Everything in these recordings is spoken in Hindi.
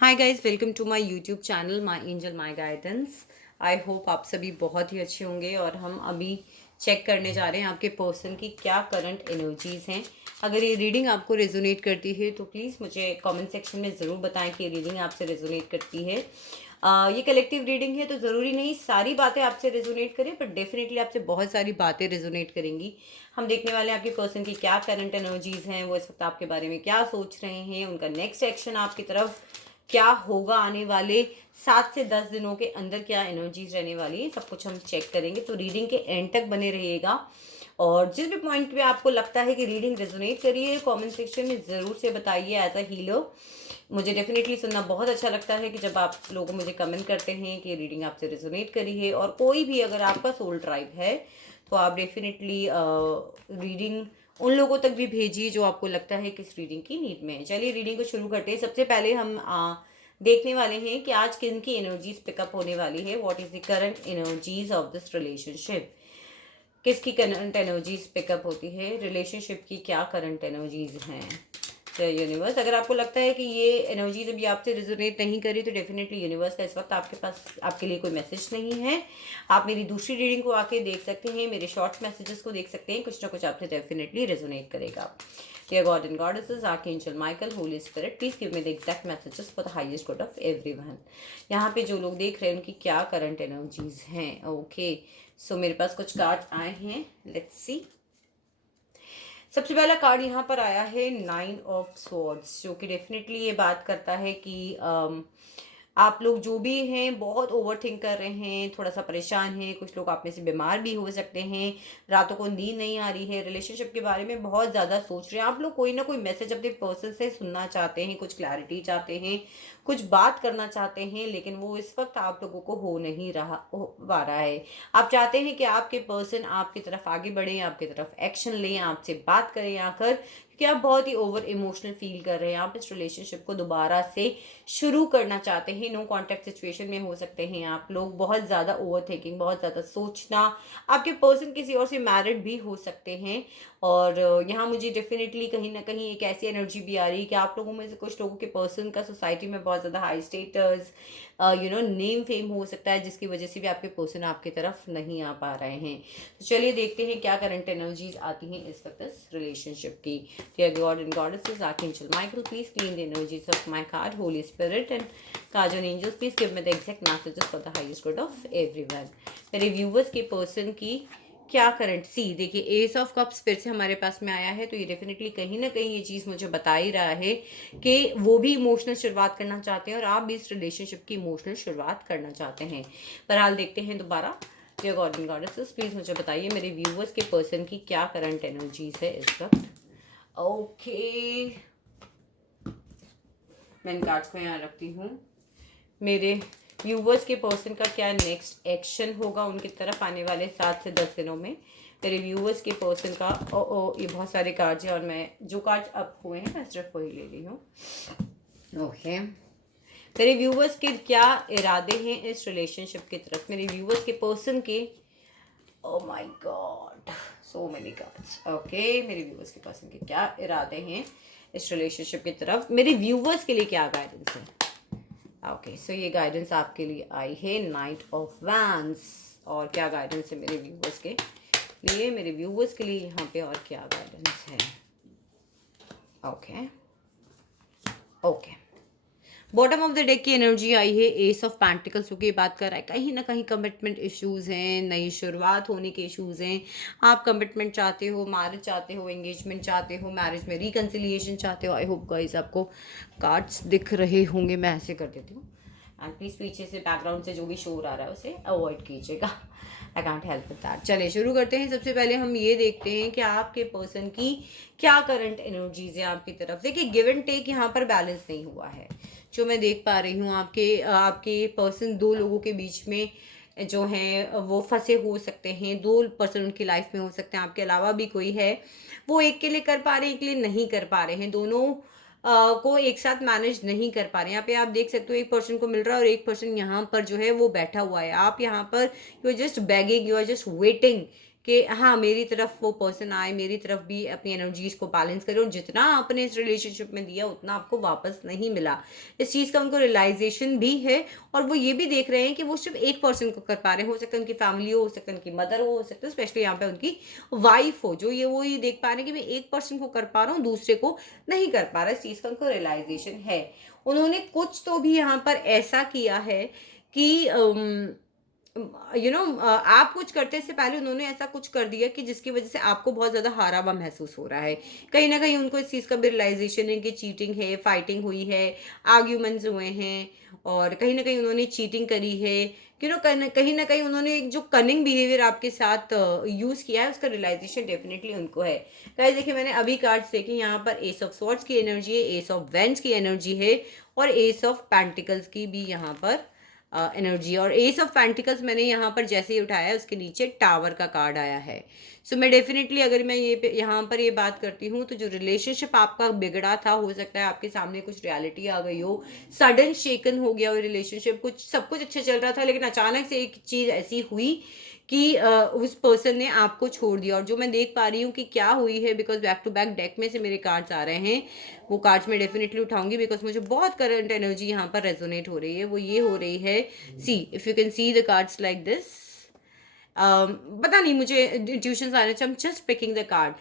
Hi guys, welcome to my YouTube channel my angel my guidance. I hope आप सभी बहुत ही अच्छे होंगे और हम अभी चेक करने जा रहे हैं आपके पर्सन की क्या करंट एनर्जीज़ हैं। अगर ये रीडिंग आपको रेजोनेट करती है तो प्लीज़ मुझे कमेंट सेक्शन में ज़रूर बताएं कि ये रीडिंग आपसे रेजोनेट करती है। ये कलेक्टिव रीडिंग है तो ज़रूरी नहीं सारी बातें आपसे रेजोनेट करें, बट डेफिनेटली आपसे बहुत सारी बातें रेजोनेट करेंगी। हम देखने वाले हैं आपके पर्सन की क्या करंट एनर्जीज़ हैं, वो इस वक्त आपके बारे में क्या सोच रहे हैं, उनका नेक्स्ट एक्शन आपकी तरफ क्या होगा, आने वाले 7 से 10 दिनों के अंदर क्या एनर्जीज रहने वाली है, सब कुछ हम चेक करेंगे। तो रीडिंग के एंड तक बने रहिएगा और जिस भी पॉइंट पे आपको लगता है कि रीडिंग रेजोनेट करिए, कमेंट सेक्शन में ज़रूर से बताइए। एज अ हीलर मुझे डेफिनेटली सुनना बहुत अच्छा लगता है कि जब आप लोग मुझे कमेंट करते हैं कि रीडिंग आपसे रेजोनेट करी है। और कोई भी अगर आपका सोल ट्राइब है तो आप डेफिनेटली रीडिंग उन लोगों तक भी भेजिए जो आपको लगता है कि इस रीडिंग की नीड में है। चलिए रीडिंग को शुरू करते हैं। सबसे पहले हम देखने वाले हैं कि आज किन की एनर्जीज पिकअप होने वाली है। What is the current energies of this relationship. किसकी करंट एनर्जीज पिकअप होती है, रिलेशनशिप की क्या करंट एनर्जीज हैं। यूनिवर्स, अगर आपको लगता है कि ये एनर्जीज अभी आपसे रिजोनेट नहीं करी तो डेफिनेटली यूनिवर्स का इस वक्त आपके पास आपके लिए कोई मैसेज नहीं है। आप मेरी दूसरी रीडिंग को आके देख सकते हैं, मेरे शॉर्ट मैसेजेस को देख सकते हैं, कुछ ना कुछ आपसे डेफिनेटली रेजोनेट करेगा। Dear God and Goddesses, Archangel Michael, Holy Spirit, please give me the exact messages for the highest good of everyone. यहाँ पे जो लोग देख रहे हैं उनकी क्या करंट एनर्जीज हैं। ओके, सो मेरे पास कुछ कार्ड आए हैं, लेट्स सी। सबसे पहला कार्ड यहाँ पर आया है 9 ऑफ स्वॉर्ड्स, जो कि डेफिनेटली ये बात करता है कि आप लोग जो भी हैं बहुत ओवर थिंक कर रहे हैं, थोड़ा सा परेशान हैं। कुछ लोग आप में से बीमार भी हो सकते हैं, रातों को नींद नहीं आ रही है, रिलेशनशिप के बारे में बहुत ज़्यादा सोच रहे हैं। आप लोग कोई ना कोई मैसेज अपने पर्सन से सुनना चाहते हैं, कुछ क्लैरिटी चाहते हैं, कुछ बात करना चाहते हैं, लेकिन वो इस वक्त आप लोगों को हो पा रहा है। आप चाहते हैं कि आपके पर्सन आपकी तरफ आगे बढ़े, आपकी तरफ एक्शन लें, आपसे बात करें आकर, क्योंकि आप बहुत ही ओवर इमोशनल फील कर रहे हैं। आप इस रिलेशनशिप को दोबारा से शुरू करना चाहते हैं। नो कॉन्टैक्ट सिचुएशन में हो सकते हैं आप लोग। बहुत ज़्यादा ओवर थिंकिंग, बहुत ज़्यादा सोचना। आपके पर्सन किसी और से मैरिड भी हो सकते हैं। और यहाँ मुझे डेफिनेटली कहीं ना कहीं एक ऐसी एनर्जी भी आ रही है कि आप लोगों में से कुछ लोगों के पर्सन का सोसाइटी में बहुत ज़्यादा हाई स्टेटस, नेम फेम हो सकता है, जिसकी वजह से भी आपके पर्सन आपकी तरफ नहीं आ पा रहे हैं। तो चलिए देखते हैं क्या करंट एनर्जीज आती हैं इस वक्त इस रिलेशनशिप की। Dear God and Goddesses, Archangel Michael, please clean the energies of my card, Holy Spirit and Guardian Angels, please give me the exact messages for the highest good of everyone. मेरे व्यूवर्स के पर्सन की क्या करंट सी देखिए, एस ऑफ कप्स फिर से हमारे पास में आया है, तो ये डेफिनेटली कहीं ना कहीं ये चीज़ मुझे बता ही रहा है कि वो भी इमोशनल शुरुआत करना चाहते हैं और आप भी इस रिलेशनशिप की इमोशनल शुरुआत करना चाहते हैं। बहरहाल देखते हैं दोबारा। Dear God and goddesses, please मुझे बताइए मेरे व्यूवर्स के पर्सन की क्या करंट एनर्जीज है इस वक्त। ओके, मैं इन कार्ड्स को यहाँ रखती हूँ। मेरे व्यूवर्स के पर्सन का क्या नेक्स्ट एक्शन होगा उनकी तरफ आने वाले 7 से 10 दिनों में। मेरे व्यूवर्स के पर्सन का ये बहुत सारे कार्ड्स हैं और मैं जो कार्ड्स अब हुए हैं मैं सिर्फ वही ले रही हूँ। ओके, मेरे व्यूवर्स के क्या इरादे हैं इस रिलेशनशिप की तरफ। मेरे व्यूवर्स के पर्सन के, oh my God, so many cards. Okay, मेरे व्यूवर्स के पर्सन के क्या इरादे हैं इस रिलेशनशिप की तरफ, मेरे व्यूवर्स के लिए क्या गाइडेंस है। ओके, सो ये गाइडेंस आपके लिए आई है 9 ऑफ वैंड्स। और क्या गाइडेंस है मेरे व्यूवर्स के लिए, मेरे व्यूवर्स के लिए यहाँ पे और क्या गाइडेंस है। Okay okay, bottom of the deck की एनर्जी आई है एस ऑफ पेंटिकल्स, क्योंकि ये बात कर रहा है कहीं ना कहीं कमिटमेंट इश्यूज हैं, नई शुरुआत होने के इश्यूज हैं। आप कमिटमेंट चाहते हो, मैरिज चाहते हो, एंगेजमेंट चाहते हो, मैरिज में रिकन्सिलिएशन चाहते हो। आई होप गाइस आपको कार्ड्स दिख रहे होंगे, मैं ऐसे कर देती हूँ। एंड प्लीज़ पीछे से बैकग्राउंड से जो भी शोर आ रहा है उसे अवॉइड कीजिएगा। I can't help with that. चलिए शुरू करते हैं। सबसे पहले हम ये देखते हैं कि आपके पर्सन की क्या करंट एनर्जीज है आपकी तरफ। देखिए, गिव एंड टेक यहाँ पर बैलेंस नहीं हुआ है जो मैं देख पा रही हूँ। आपके पर्सन दो लोगों के बीच में जो हैं वो फंसे हो सकते हैं। दो पर्सन उनकी लाइफ में हो सकते हैं, आपके अलावा भी कोई है। वो एक के लिए कर पा रहे हैं, एक के लिए नहीं कर पा रहे हैं। दोनों को एक साथ मैनेज नहीं कर पा रहे हैं। यहाँ पे आप देख सकते हो एक पर्सन को मिल रहा है और एक पर्सन यहाँ पर जो है वो बैठा हुआ है। आप यहाँ पर you are just begging, you are just waiting कि हाँ, मेरी तरफ वो पर्सन आए, मेरी तरफ भी अपनी एनर्जीज़ को बैलेंस करे, और जितना आपने इस रिलेशनशिप में दिया उतना आपको वापस नहीं मिला। इस चीज़ का उनको रियलाइज़ेशन भी है, और वो ये भी देख रहे हैं कि वो सिर्फ़ एक पर्सन को कर पा रहे हैं। हो सकता है उनकी फैमिली हो सकता है उनकी मदर हो सकता है स्पेशली यहाँ पे उनकी वाइफ़ हो, जो वो ये देख पा रहे हैं कि मैं एक पर्सन को कर पा रहा हूँ, दूसरे को नहीं कर पा रहा। इस चीज़ का उनको रियलाइज़ेशन है। उन्होंने कुछ तो भी यहाँ पर ऐसा किया है कि आप कुछ करते से पहले उन्होंने ऐसा कुछ कर दिया कि जिसकी वजह से आपको बहुत ज़्यादा हारा हुआ महसूस हो रहा है। कहीं न कहीं उनको इस चीज़ का भी रियलाइज़ेशन है कि चीटिंग है, फाइटिंग हुई है, आर्ग्यूमेंट्स हुए हैं, और कहीं न कहीं उन्होंने चीटिंग करी है। कहीं न कहीं उन्होंने एक जो कनिंग बिहेवियर आपके साथ यूज़ किया है, उसका रियलाइज़ेशन डेफ़िनिटली उनको है। गाइस देखिए, मैंने अभी कार्ड्स देखे, यहाँ पर एस ऑफ स्वॉर्ड्स की एनर्जी है, एस ऑफ वेंड्स की एनर्जी है, और एस ऑफ पेंटिकल्स की भी यहाँ पर एनर्जी। और एस ऑफ पेंटिकल्स मैंने यहाँ पर जैसे ही उठाया, उसके नीचे टावर का कार्ड आया है। सो मैं डेफिनेटली, अगर मैं यहाँ पर ये बात करती हूँ, तो जो रिलेशनशिप आपका बिगड़ा था, हो सकता है आपके सामने कुछ रियलिटी आ गई हो, सडन शेकन हो गया हो रिलेशनशिप, कुछ सब कुछ अच्छा चल रहा था, लेकिन अचानक से एक चीज़ ऐसी हुई कि उस पर्सन ने आपको छोड़ दिया। और जो मैं देख पा रही हूँ कि क्या हुई है, because back to back deck में से मेरे कार्ड्स आ रहे हैं, वो कार्ड्स मैं डेफिनेटली उठाऊंगी, बिकॉज मुझे बहुत करंट एनर्जी यहाँ पर रेजोनेट हो रही है। वो ये हो रही है, see if you can see the cards like this, पता नहीं, मुझे इंट्यूशंस आ रहे हैं, just picking the card.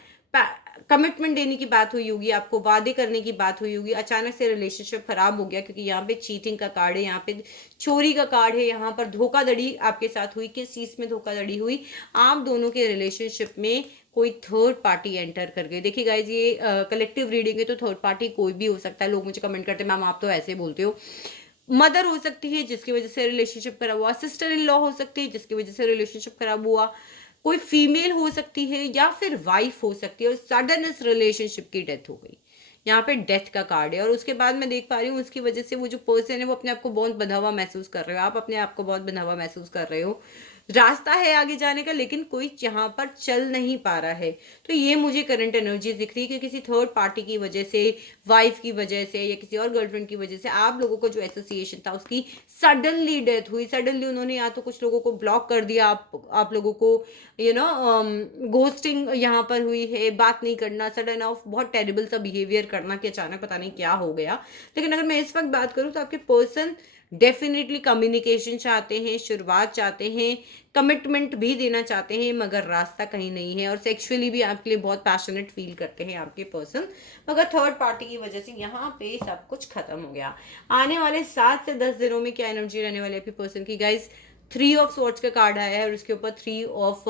Commitment देने की बात हुई होगी, आपको वादे करने की बात हुई होगी, अचानक से रिलेशनशिप खराब हो गया, क्योंकि यहाँ पे चीटिंग का कार्ड है, यहाँ पे चोरी का कार्ड है, यहाँ पर धोखाधड़ी आपके साथ हुई। किस चीज़ में धोखाधड़ी हुई? आप दोनों के रिलेशनशिप में कोई थर्ड पार्टी एंटर कर गई। देखिए गाइज, ये कलेक्टिव रीडिंग है, तो थर्ड पार्टी कोई भी हो सकता है। लोग मुझे कमेंट करते हैं, मैम आप तो ऐसे बोलते हो। मदर हो सकती है जिसकी वजह से रिलेशनशिप खराब हुआ, सिस्टर इन लॉ हो सकती है जिसकी वजह से रिलेशनशिप खराब हुआ, कोई फीमेल हो सकती है, या फिर वाइफ हो सकती है, और सडन इस रिलेशनशिप की डेथ हो गई। यहाँ पे डेथ का कार्ड है, और उसके बाद मैं देख पा रही हूँ उसकी वजह से वो जो पर्सन है वो अपने आप को बहुत बंधा हुआ महसूस कर रहे हो, आप अपने आप को बहुत बंधा हुआ महसूस कर रहे हो। रास्ता है आगे जाने का, लेकिन कोई यहाँ पर चल नहीं पा रहा है। तो ये मुझे करंट एनर्जी दिख रही है कि किसी थर्ड पार्टी की वजह से, वाइफ की वजह से, या किसी और गर्लफ्रेंड की वजह से आप लोगों को जो एसोसिएशन था उसकी सडनली डेथ हुई। सडनली उन्होंने या तो कुछ लोगों को ब्लॉक कर दिया, आप लोगों को घोस्टिंग यहाँ पर हुई है, बात नहीं करना, सडन ऑफ बहुत टेरिबल सा बिहेवियर करना कि अचानक पता नहीं क्या हो गया। लेकिन अगर मैं इस वक्त बात करूँ, तो आपके पर्सन डेफिनेटली कम्युनिकेशन चाहते हैं, शुरुआत चाहते हैं, कमिटमेंट भी देना चाहते हैं, मगर रास्ता कहीं नहीं है। और सेक्सुअली भी आपके लिए बहुत पैशनेट फील करते हैं आपके पर्सन, मगर थर्ड पार्टी की वजह से यहाँ पे सब कुछ खत्म हो गया। आने वाले 7 से 10 दिनों में क्या एनर्जी रहने वाली है आपके पर्सन की? गाइज, 3 ऑफ स्वॉर्ड्स का कार्ड आया है, और उसके ऊपर 3 ऑफ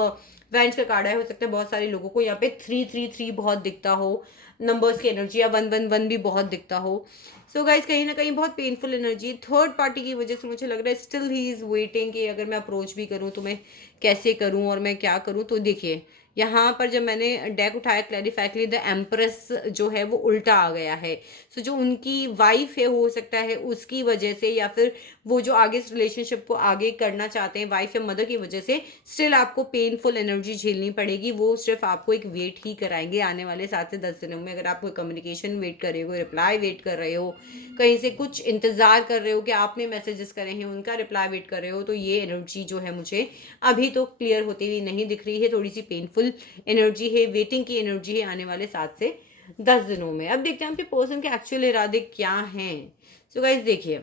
वेंड्स का कार्ड आया। हो सकता है बहुत सारे लोगों को यहाँ पे 333 बहुत दिखता हो, नंबर्स की एनर्जी, या 111 भी बहुत दिखता हो। सो गाइज, कहीं ना कहीं बहुत पेनफुल एनर्जी थर्ड पार्टी की वजह से मुझे लग रहा है। स्टिल ही इज वेटिंग कि अगर मैं अप्रोच भी करूं तो मैं कैसे करूं और मैं क्या करूं। तो देखिए, यहाँ पर जब मैंने डेक उठाया क्लैरिफाइकली, द एम्प्रेस जो है वो उल्टा आ गया है। सो जो उनकी वाइफ है, हो सकता है उसकी वजह से, या फिर वो जो आगे इस रिलेशनशिप को आगे करना चाहते हैं वाइफ या मदर की वजह से, स्टिल आपको पेनफुल एनर्जी झेलनी पड़ेगी। वो सिर्फ आपको एक वेट ही कराएंगे आने वाले 7 से 10 दिनों में। अगर आप कोई कम्युनिकेशन वेट कर रहे हो, कोई रिप्लाई वेट कर रहे हो, कहीं से कुछ इंतजार कर रहे हो कि आपने मैसेजेस करे हैं उनका रिप्लाई वेट कर रहे हो, तो ये एनर्जी जो है मुझे अभी तो क्लियर होती हुई नहीं दिख रही है। थोड़ी सी पेनफुल एनर्जी है, वेटिंग की एनर्जी है आने वाले 7 से 10 दिनों में। अब देखते हैं आपके पर्सन के एक्चुअल इरादे क्या हैं। सो गाइस देखिए,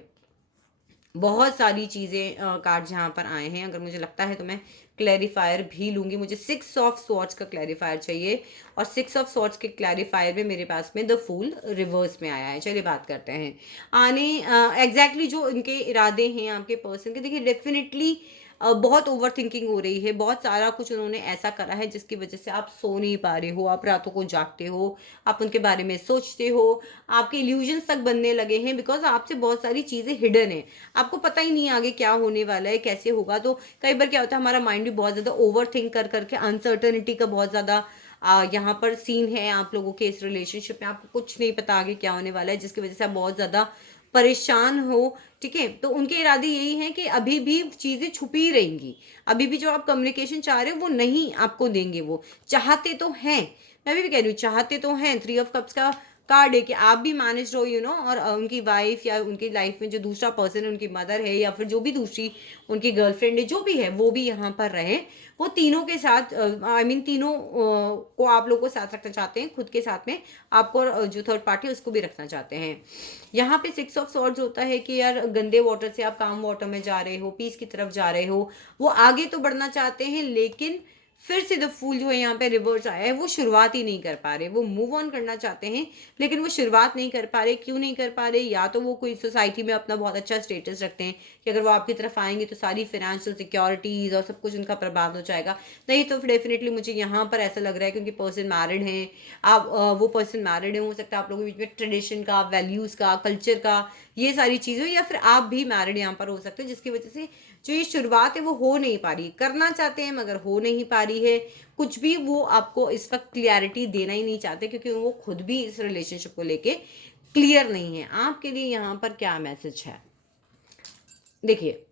बहुत सारी चीज़ें कार्ड जहाँ पर आए हैं, अगर मुझे लगता है तो मैं क्लैरिफायर भी लूंगी। मुझे 6 ऑफ स्वॉर्ड्स का क्लैरिफायर चाहिए, और 6 ऑफ स्वॉर्ड्स के क्लैरिफायर में मेरे पास में द फूल रिवर्स में आया है। चलिए बात करते हैं आने एग्जैक्टली जो इनके इरादे हैं आपके पर्सन के। देखिए, डेफिनेटली बहुत ओवर थिंकिंग हो रही है, बहुत सारा कुछ उन्होंने ऐसा करा है जिसकी वजह से आप सो नहीं पा रहे हो, आप रातों को जागते हो, आप उनके बारे में सोचते हो, आपके इल्यूजन्स तक बनने लगे हैं, बिकॉज आपसे बहुत सारी चीज़ें हिडन है, आपको पता ही नहीं आगे क्या होने वाला है, कैसे होगा। तो कई बार क्या होता है, हमारा माइंड भी बहुत ज़्यादा ओवर थिंक कर करके अनसर्टनिटी का बहुत ज़्यादा यहाँ पर सीन है आप लोगों के इस रिलेशनशिप में। आपको कुछ नहीं पता आगे क्या होने वाला है, जिसकी वजह से आप बहुत ज़्यादा परेशान हो। ठीक है, तो उनके इरादे यही हैं कि अभी भी चीज़ें छुपी रहेंगी, अभी भी जो आप कम्युनिकेशन चाह रहे हो वो नहीं आपको देंगे। वो चाहते तो हैं, मैं भी कह रही हूँ चाहते तो हैं। 3 ऑफ कप्स का कार्ड है कि आप भी मैनेज रहो और उनकी वाइफ या उनकी लाइफ में जो दूसरा पर्सन, उनकी मदर है या फिर जो भी दूसरी उनकी गर्लफ्रेंड है, जो भी है वो भी यहाँ पर रहे। वो तीनों के साथ आई मीन तीनों को आप लोगों को साथ रखना चाहते हैं, खुद के साथ में आपको जो थर्ड पार्टी है उसको भी रखना चाहते हैं। यहाँ पे 6 ऑफ सॉर्ड्स होता है कि यार गंदे वाटर से आप काम वाटर में जा रहे हो, पीस की तरफ जा रहे हो। वो आगे तो बढ़ना चाहते हैं लेकिन फिर से द फूल जो है यहाँ पे रिवर्स आया है, वो शुरुआत ही नहीं कर पा रहे। वो मूव ऑन करना चाहते हैं लेकिन वो शुरुआत नहीं कर पा रहे। क्यों नहीं कर पा रहे? या तो वो कोई सोसाइटी में अपना बहुत अच्छा स्टेटस रखते हैं कि अगर वो आपकी तरफ आएंगे तो सारी फाइनेंशियल सिक्योरिटीज और सब कुछ उनका बर्बाद हो जाएगा। नहीं तो डेफिनेटली मुझे यहाँ पर ऐसा लग रहा है क्योंकि पर्सन मैरिड है, आप वो पर्सन मैरिड है, हो सकता है आप लोगों के बीच में ट्रेडिशन का, वैल्यूज़ का, कल्चर का, ये सारी चीज़ें, या फिर आप भी मैरिड यहाँ पर हो सकते हैं, जिसकी वजह से जो ये शुरुआत है वो हो नहीं पा रही। करना चाहते हैं मगर हो नहीं पा रही है। कुछ भी वो आपको इस वक्त क्लियरिटी देना ही नहीं चाहते क्योंकि वो खुद भी इस रिलेशनशिप को लेके क्लियर नहीं है। आपके लिए यहाँ पर क्या मैसेज है? देखिए,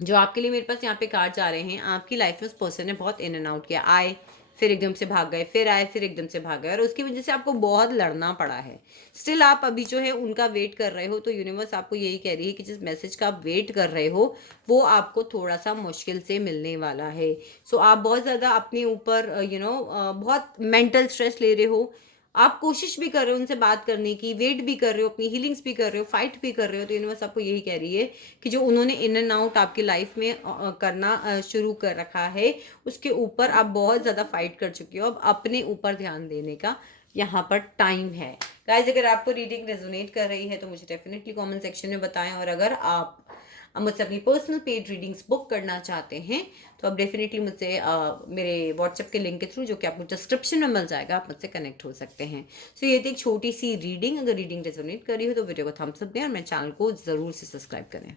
जो आपके लिए मेरे पास यहाँ पे कार्ड्स आ रहे हैं, आपकी लाइफ में उस पर्सन ने बहुत इन एंड आउट किया। आए, फिर एकदम से भाग गए, फिर आए, फिर एकदम से भाग गए, और उसकी वजह से आपको बहुत लड़ना पड़ा है। स्टिल आप अभी जो है उनका वेट कर रहे हो, तो यूनिवर्स आपको यही कह रही है कि जिस मैसेज का आप वेट कर रहे हो वो आपको थोड़ा सा मुश्किल से मिलने वाला है। सो आप बहुत ज़्यादा अपने ऊपर बहुत मेंटल स्ट्रेस ले रहे हो। आप कोशिश भी कर रहे हो उनसे बात करने की, वेट भी कर रहे हो, अपनी हीलिंग्स भी कर रहे हो, फाइट भी कर रहे हो। तो यूनिवर्स आपको यही कह रही है कि जो उन्होंने इन एंड आउट आपकी लाइफ में करना शुरू कर रखा है, उसके ऊपर आप बहुत ज़्यादा फाइट कर चुके हो। अब अपने ऊपर ध्यान देने का यहाँ पर टाइम है। गाइज, अगर आपको रीडिंग रेजोनेट कर रही है तो मुझे डेफिनेटली कमेंट सेक्शन में बताएं, और अगर आप मुझसे अपनी पर्सनल पेड रीडिंग्स बुक करना चाहते हैं तो आप डेफिनेटली मुझसे मेरे व्हाट्सएप के लिंक के थ्रू, जो कि आपको डिस्क्रिप्शन में मिल जाएगा, आप मुझसे कनेक्ट हो सकते हैं। सो ये थी एक छोटी सी रीडिंग। अगर रीडिंग रेजोनेट करी हो तो वीडियो को थम्स अप दें और मेरे चैनल को ज़रूर से सब्सक्राइब करें।